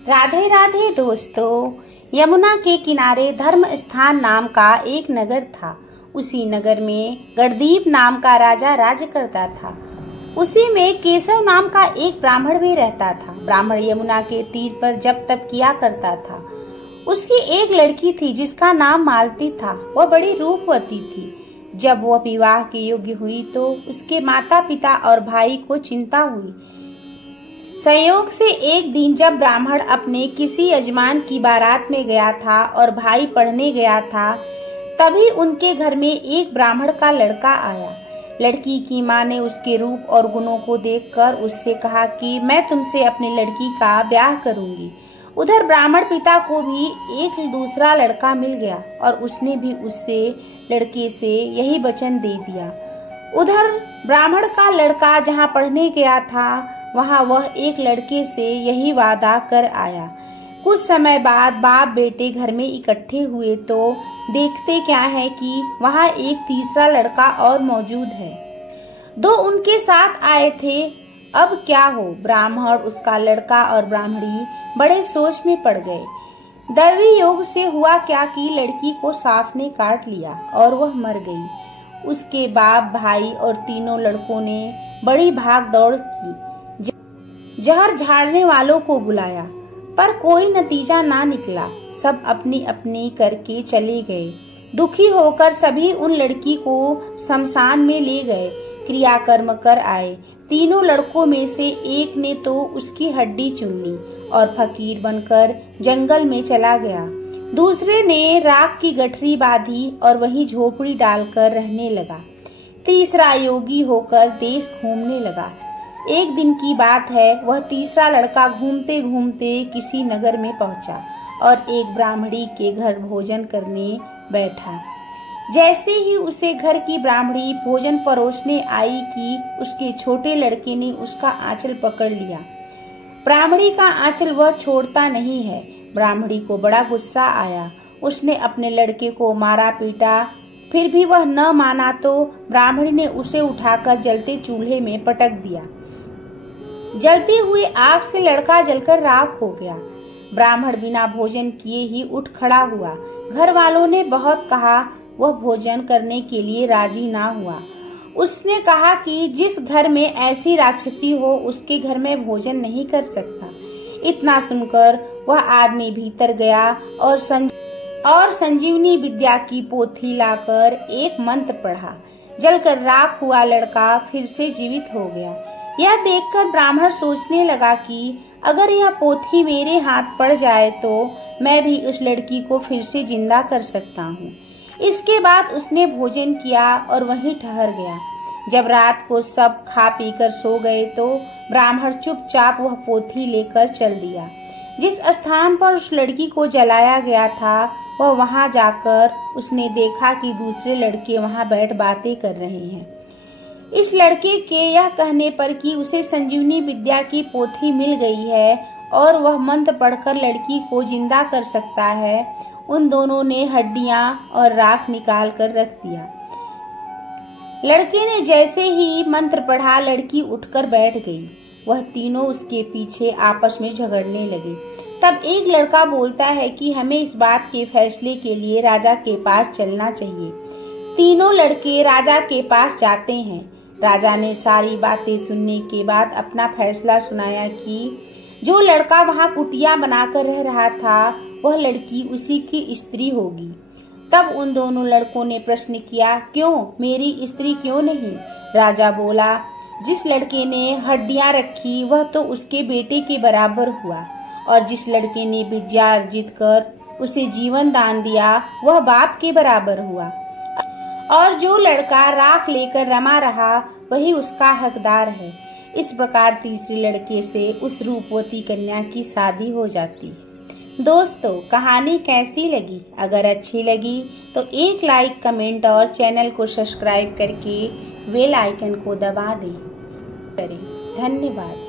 राधे राधे दोस्तों। यमुना के किनारे धर्म स्थान नाम का एक नगर था। उसी नगर में गणदीप नाम का राजा राज्य करता था। उसी में केशव नाम का एक ब्राह्मण भी रहता था। ब्राह्मण यमुना के तीर पर जप तप किया करता था। उसकी एक लड़की थी जिसका नाम मालती था। वह बड़ी रूपवती थी। जब वह विवाह के योग्य हुई तो उसके माता पिता और भाई को चिंता हुई। संयोग से एक दिन जब ब्राह्मण अपने किसी यजमान की बारात में गया था और भाई पढ़ने गया था, तभी उनके घर में एक ब्राह्मण का लड़का आया। लड़की की मां ने उसके रूप और गुणों को देखकर उससे कहा कि मैं तुमसे अपनी लड़की का ब्याह करूंगी। उधर ब्राह्मण पिता को भी एक दूसरा लड़का मिल गया और उसने भी उससे लड़के से यही वचन दे दिया। उधर ब्राह्मण का लड़का जहां पढ़ने गया था, वहां वह एक लड़के से यही वादा कर आया। कुछ समय बाद बाप बेटे घर में इकट्ठे हुए तो देखते क्या है कि वहां एक तीसरा लड़का और मौजूद है। दो उनके साथ आए थे। अब क्या हो? ब्राह्मण, उसका लड़का और ब्राह्मणी बड़े सोच में पड़ गए। दैवी योग से हुआ क्या कि लड़की को सांप ने काट लिया और वह मर गई। उसके बाप, भाई और तीनों लड़कों ने बड़ी भाग दौड़ की। जहर झाड़ने वालों को बुलाया, पर कोई नतीजा ना निकला। सब अपनी अपनी करके चले गए। दुखी होकर सभी उन लड़की को शमशान में ले गए, क्रियाकर्म कर आए। तीनों लड़कों में से एक ने तो उसकी हड्डी चुन ली और फकीर बनकर जंगल में चला गया। दूसरे ने राख की गठरी बांधी और वहीं झोपड़ी डालकर रहने लगा। तीसरा योगी होकर देश घूमने लगा। एक दिन की बात है, वह तीसरा लड़का घूमते घूमते किसी नगर में पहुंचा और एक ब्राह्मणी के घर भोजन करने बैठा। जैसे ही उसे घर की ब्राह्मणी भोजन परोसने आई कि उसके छोटे लड़के ने उसका आंचल पकड़ लिया। ब्राह्मणी का आंचल वह छोड़ता नहीं है। ब्राह्मणी को बड़ा गुस्सा आया। उसने अपने लड़के को मारा पीटा, फिर भी वह न माना तो ब्राह्मणी ने उसे उठाकर जलते चूल्हे में पटक दिया। जलती हुई आग से लड़का जलकर राख हो गया। ब्राह्मण बिना भोजन किए ही उठ खड़ा हुआ। घर वालों ने बहुत कहा, वह भोजन करने के लिए राजी ना हुआ। उसने कहा कि जिस घर में ऐसी राक्षसी हो उसके घर में भोजन नहीं कर सकता। इतना सुनकर वह आदमी भीतर गया और संजीवनी विद्या की पोथी लाकर एक मंत्र पढ़ा। जलकर राख हुआ लड़का फिर से जीवित हो गया। यह देखकर ब्राह्मण सोचने लगा कि अगर यह पोथी मेरे हाथ पड़ जाए तो मैं भी उस लड़की को फिर से जिंदा कर सकता हूँ। इसके बाद उसने भोजन किया और वहीं ठहर गया। जब रात को सब खा पीकर सो गए तो ब्राह्मण चुपचाप वह पोथी लेकर चल दिया। जिस स्थान पर उस लड़की को जलाया गया था, वह वहां जाकर उसने देखा कि दूसरे लड़के वहां बैठ बातें कर रहे हैं। इस लड़के के यह कहने पर कि उसे संजीवनी विद्या की पोथी मिल गई है और वह मंत्र पढ़कर लड़की को जिंदा कर सकता है, उन दोनों ने हड्डियां और राख निकाल कर रख दिया। लड़के ने जैसे ही मंत्र पढ़ा, लड़की उठकर बैठ गई। वह तीनों उसके पीछे आपस में झगड़ने लगे। तब एक लड़का बोलता है कि हमें इस बात के फैसले के लिए राजा के पास चलना चाहिए। तीनों लड़के राजा के पास जाते हैं। राजा ने सारी बातें सुनने के बाद अपना फैसला सुनाया कि जो लड़का वहां कुटिया बनाकर रह रहा था, वह लड़की उसी की स्त्री होगी। तब उन दोनों लड़कों ने प्रश्न किया, क्यों, मेरी स्त्री क्यों नहीं? राजा बोला, जिस लड़के ने हड्डियां रखी वह तो उसके बेटे के बराबर हुआ, और जिस लड़के ने विद्या अर्जित कर उसे जीवन दान दिया वह बाप के बराबर हुआ, और जो लड़का राख लेकर रमा रहा वही उसका हकदार है। इस प्रकार तीसरे लड़के से उस रूपवती कन्या की शादी हो जाती है। दोस्तों, कहानी कैसी लगी? अगर अच्छी लगी तो एक लाइक, कमेंट और चैनल को सब्सक्राइब करके बेल आइकन को दबा दें। धन्यवाद।